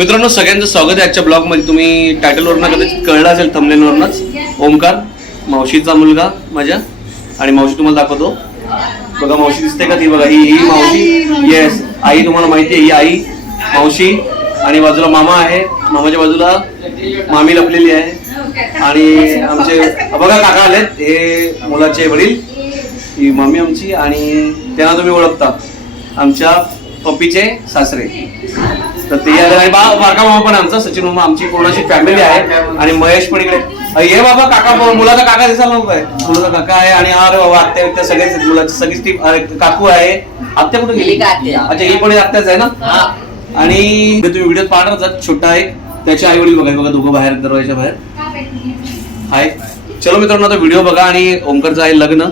मित्रांनो सगळ्यांचं स्वागत आहे आजच्या ब्लॉगमध्ये. तुम्ही टायटलवरनं कदाचित कळलं असेल थंबनेलवरनंच ओमकार मावशीचा मुलगा माझ्या. आणि मावशी तुम्हाला दाखवतो. बघा मावशी दिसते का ती? बघा ही ही मावशी. येस आई तुम्हाला माहिती आहे ही आई मावशी. आणि बाजूला मामा आहे. मामाच्या बाजूला मामी लपलेली आहे. आणि आमचे बघा काका आलेत. हे मुलाचे वडील. ही मामी आमची आणि त्यांना तुम्ही ओळखता. आमच्या पप्पीचे सासरे. तर ते आले आणि बा बारका मामा पण आमचा सचिन मामा आमची पूर्णाची फॅमिली आहे. आणि महेश पण इकडे. ये बाबा काका मुलाचा काका दिसायला नको काय मुलाचा काका आहे आणि अरे बाबा आत्या बित्या सगळेच. मुलाची सगळीच अरे काकू आहे. आत्या कुठे गेली? अच्छा ही पण आत्याच आहे ना? आणि तुम्ही व्हिडिओ पाहणार जात छोटा एक. त्याचे आई वडील बघा बघा दोघं बाहेर दरवाजाच्या बाहेर. हाय. चलो मित्रांनो आता व्हिडिओ बघा आणि ओमकारचं आहे लग्न.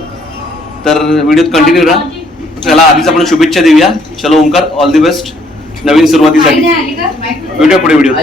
तर व्हिडिओत कंटिन्यू राहा त्याला आधीच आपण शुभेच्छा देऊया. चलो ओमकार ऑल दी बेस्ट नवीन सुरुवातीसाठी. व्हिडिओ पुढे व्हिडिओ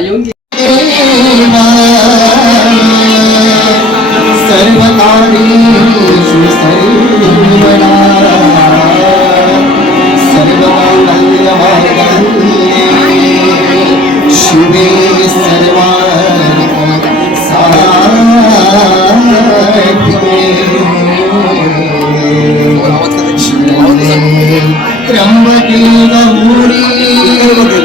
त्र्यम्बके गौरी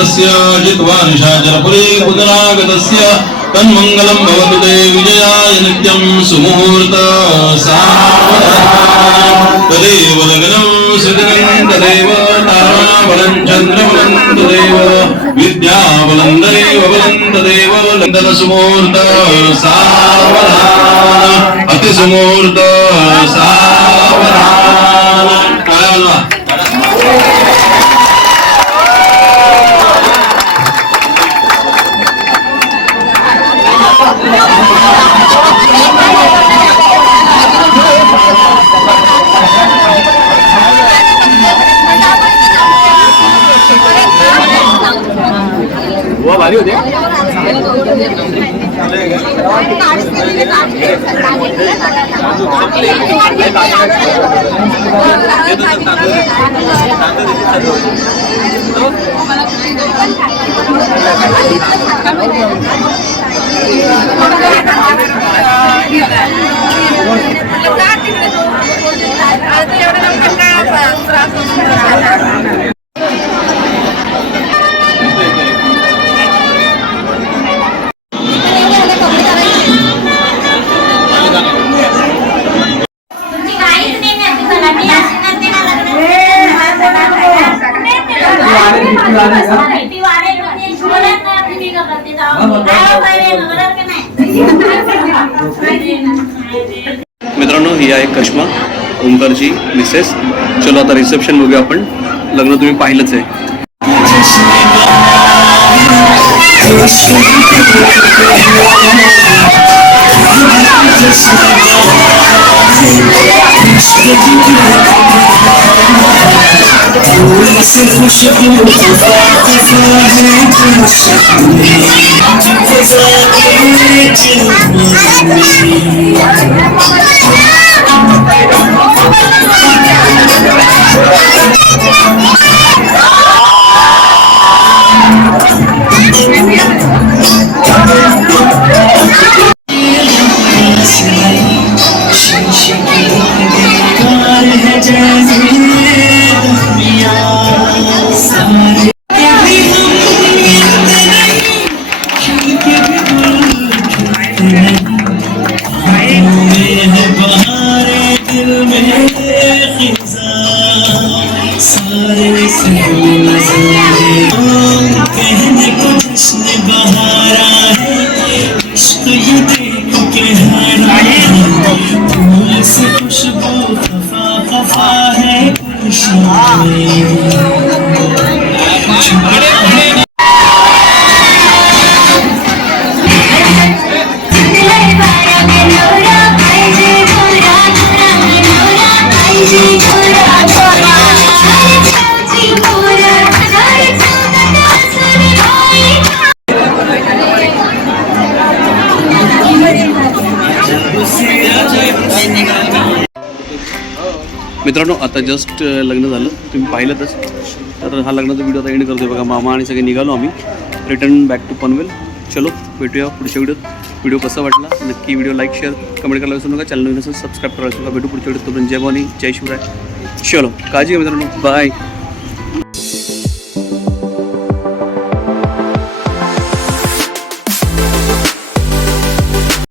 శ్రీతస్య జిత్వా నిషాచరపురే పునరాగతస్య తన్మంగళం భవతు దే విజయాయ నిత్యం సుముహూర్త తదేవ లగ్నం సుదినం తదేవ తారాబలం చంద్రబలం తదేవ విద్యాబలం తదేవ బలం తదేవ లందన సుముహూర్త సావధాన అతి సుముహూర్త సావధాన तुमची काहीच नाही ना तुम्हाला मित्रांनो ही आहे कश्मा ओंकारची मिसेस. चलो आता रिसेप्शन बघूया आपण. लग्न तुम्ही पाहिलंच आहे. talking to me. कहने को जश्न बहारा है। इश्क ये देख के हारा फूल से खुशबू खफा खफा है। गुलशन मित्रांनो आता जस्ट लग्न झालं. तुम्ही पाहिलंतच. तर हा लग्नाचा व्हिडिओ आता एंड करतो बघा. मामा आणि सगळे निघालो आम्ही. रिटर्न बॅक टू पनवेल चलो भेटूया पुढच्या व्हिडिओत व्हिडिओ कसा वाटला? नक्की व्हिडिओ लाईक शेअर कमेंट करायला विसरू नका. चॅनल सबस्क्राईब करायला विसरू नका. भेटू पुढच्या व्हिडिओ तोपर्यंत. जय भवानी जय शिवराय. चलो काळजी मित्रांनो. बाय